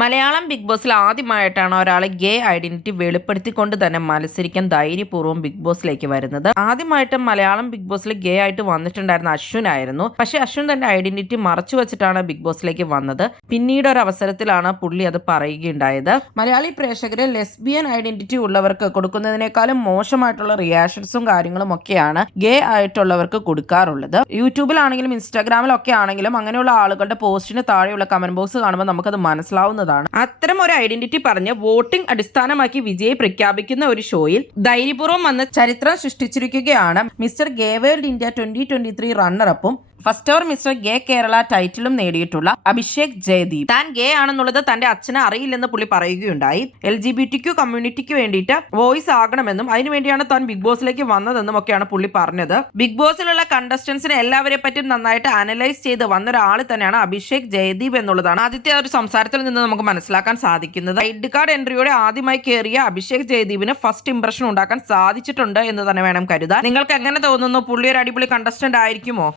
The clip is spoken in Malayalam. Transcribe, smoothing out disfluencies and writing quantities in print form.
മലയാളം ബിഗ് ബോസിൽ ആദ്യമായിട്ടാണ് ഒരാൾ ഗേ ഐഡന്റിറ്റി വെളിപ്പെടുത്തിക്കൊണ്ട് തന്നെ മത്സരിക്കാൻ ധൈര്യപൂർവ്വം ബിഗ് ബോസിലേക്ക് വരുന്നത്. ആദ്യമായിട്ട് മലയാളം ബിഗ് ബോസിൽ ഗേ ആയിട്ട് വന്നിട്ടുണ്ടായിരുന്ന അശ്വിൻ ആയിരുന്നു. പക്ഷെ അശ്വിൻ തന്റെ ഐഡന്റിറ്റി മറച്ചു വെച്ചിട്ടാണ് ബിഗ് ബോസിലേക്ക് വന്നത്. പിന്നീട് ഒരു അവസരത്തിലാണ് പുള്ളി അത് പറയുകയുണ്ടായത്. മലയാളി പ്രേക്ഷകരെ ലെസ്ബിയൻ ഐഡന്റിറ്റി ഉള്ളവർക്ക് കൊടുക്കുന്നതിനേക്കാളും മോശമായിട്ടുള്ള റിയാക്ഷൻസും കാര്യങ്ങളും ഒക്കെയാണ് ഗേ ആയിട്ടുള്ളവർക്ക് കൊടുക്കാറുള്ളത്. യൂട്യൂബിലാണെങ്കിലും ഇൻസ്റ്റാഗ്രാമിലൊക്കെ ആണെങ്കിലും അങ്ങനെയുള്ള ആളുകളുടെ പോസ്റ്റിന് താഴെയുള്ള കമന്റ് ബോക്സ് കാണുമ്പോൾ നമുക്കത് മനസ്സിലാവുന്ന അത്തരം ഒരു ഐഡന്റിറ്റി പറഞ്ഞ് വോട്ടിംഗ് അടിസ്ഥാനമാക്കി വിജയി പ്രഖ്യാപിക്കുന്ന ഒരു ഷോയിൽ ധൈര്യപൂർവ്വം വന്ന് ചരിത്രം സൃഷ്ടിച്ചിരിക്കുകയാണ് മിസ്റ്റർ ഗേ വേൾഡ് ഇന്ത്യ 2023 റണ്ണറപ്പും ഫസ്റ്റ് അവർ മിസ്റ്റർ ഗേ കേരള ടൈറ്റിലും നേടിയിട്ടുള്ള അഭിഷേക് ജയദീപ്. താൻ ഗേ ആണെന്നുള്ളത് തന്റെ അച്ഛനെ അറിയില്ലെന്ന് പുള്ളി പറയുകയുണ്ടായി. LGBTQ കമ്മ്യൂണിറ്റിക്ക് വേണ്ടിയിട്ട് വോയിസ് ആകണമെന്നും അതിനുവേണ്ടിയാണ് താൻ ബിഗ് ബോസിലേക്ക് വന്നതെന്നും ഒക്കെയാണ് പുള്ളി പറഞ്ഞത്. ബിഗ് ബോസിലുള്ള കണ്ടസ്റ്റൻസിനെ എല്ലാവരെ പറ്റിയും നന്നായിട്ട് അനലൈസ് ചെയ്ത് വന്ന ഒരാൾ തന്നെയാണ് അഭിഷേക് ജയദീപ് എന്നുള്ളതാണ് ആദ്യത്തെ ഒരു സംസാരത്തിൽ നിന്ന് നമുക്ക് മനസ്സിലാക്കാൻ സാധിക്കുന്നത്. റെഡ് കാർഡ് എൻട്രിയോടെ ആദ്യമായി കയറിയ അഭിഷേക് ജയദീപിന് ഫസ്റ്റ് ഇംപ്രഷൻ ഉണ്ടാക്കാൻ സാധിച്ചിട്ടുണ്ട് എന്ന് തന്നെ വേണം കരുതാൻ. നിങ്ങൾക്ക് എങ്ങനെ തോന്നുന്നു? പുള്ളി ഒരു അടിപൊളി കണ്ടസ്റ്റന്റ് ആയിരിക്കുമോ?